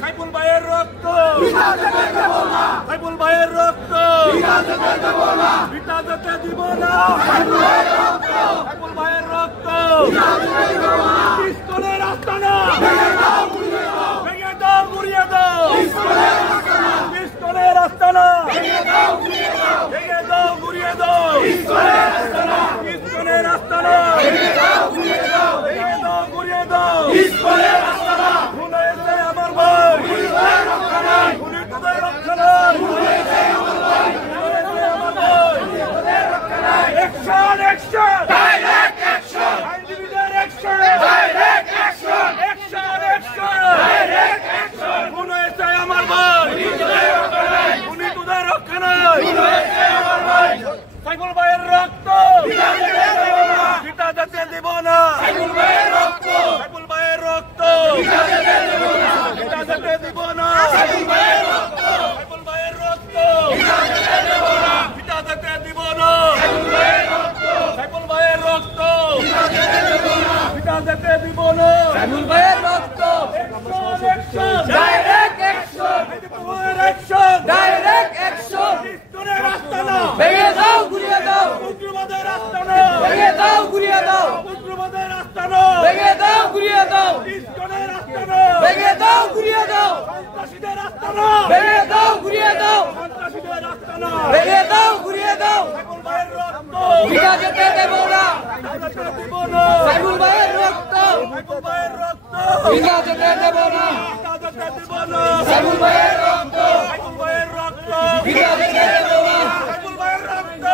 সাইফুল ভাইয়ের রক্ত সাইফুল ভাইয়ের রক্ত পিতা যেতে দিব না সাইফুল ভাইয়ের রক্ত পিস্তলের আস্তানা ভেঙে দাও গুড়িয়ে দাও পিস্তলের আস্তানা ভেঙে দাও গুড়িয়ে দাও পিস্তলের আস্তানা ভেঙে দাও গুড়িয়ে দাও সাইফুল ভাইয়ের রক্ত পিতা যেতে দিব না সাইফুল ভাইয়ের রক্ত পিতা যেতে দিব না সাইফুল ভাইয়ের রক্ত পিতা যেতে দিব না সাইফুল ভাইয়ের রক্ত পিতা যেতে দিব না সাইফুল ভাইয়ের রক্ত ডাইরেক্ট অ্যাকশন পিস্তলের আস্তানা ভেঙে দাও গুড়িয়ে দাও উগ্রবাদের আস্তানা ভেঙে দাও গুড়িয়ে দাও উগ্রবাদের আস্তানা ভেঙে দাও গুড়িয়ে দাও পিস্তলের আস্তানা ভেঙে দাও গুড়িয়ে দাও সন্ত্রাসীদের আস্তানা ভেঙে দাও গুড়িয়ে দাও সন্ত্রাসীদের আস্তানা ভেঙে দাও গুড়িয়ে দাও সাইফুল ভাইয়ের রক্ত পিতা যেতে দেব না সাইফুল ভাইয়ের রক্ত পিতা যেতে দেব না সাইফুল ভাইয়ের রক্ত পিতা যেতে দেব না সাইফুল ভাইয়ের রক্ত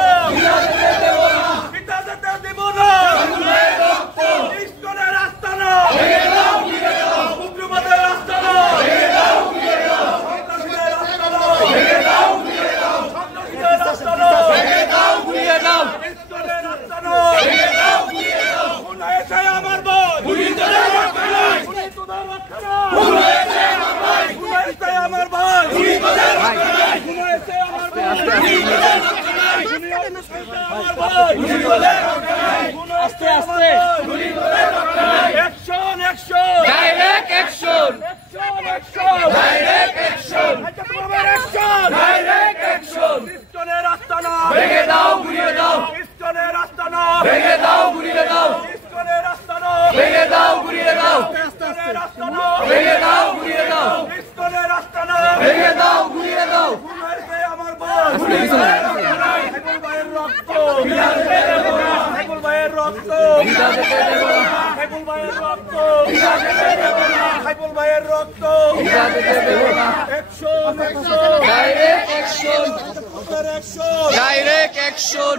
পিতা যেতে দেব না সাইফুল ভাইয়ের রক্ত পিস্তলের আস্তানা ভেঙে দাও গুড়িয়ে দাও উগ্রবাদের আস্তানা ভেঙে দাও গুড়িয়ে দাও সন্ত্রাসীদের আস্তানা ভেঙে দাও গুড়িয়ে দাও সন্ত্রাসীদের আস্তানা ভেঙে দাও গুড়িয়ে দাও পিস্তলের আস্তানা ভেঙে দাও গুড়িয়ে দাও খুন হয়েছে আমার ভাই খুনি তোদের রক্ষা নাই খুনি তোদের রক্ষা নাই খুন হয়েছে আমার ভাই খুন হয়েছে আমার ভাই খুনি তোদের রক্ষা নাই খুন হয়েছে আমার ভাই খুনি তোদের রক্ষা নাই খুনি হয়েছে আমার ভাই খুনি তোদের রক্ষা নাই আস্তে আস্তে খুনি তোদের রক্ষা নাই action direct action direct action পিস্তলের আস্তানা ভেঙে দাও গুড়িয়ে দাও পিস্তলের আস্তানা ভেঙে দাও গুড়িয়ে দাও পিস্তলের আস্তানা ভেঙে দাও গুড়িয়ে দাও পিস্তলের আস্তানা ভেঙে দাও গুড়িয়ে দাও পিস্তলের আস্তানা ভেঙে দাও গুড়িয়ে দাও খুন হয়েছে আমার ভাই খুনি তোদের রক্ষা নাই সাইফুল ভাইয়ের রক্ত পিতা যেতে দেব না সাইফুল ভাইয়ের রক্ত পিতা যেতে দেব না সাইফুল ভাইয়ের রক্ত পিতা যেতে দেব না সাইফুল ভাইয়ের রক্ত পিতা যেতে দেব না অ্যাকশন ডাইরেক্ট অ্যাকশন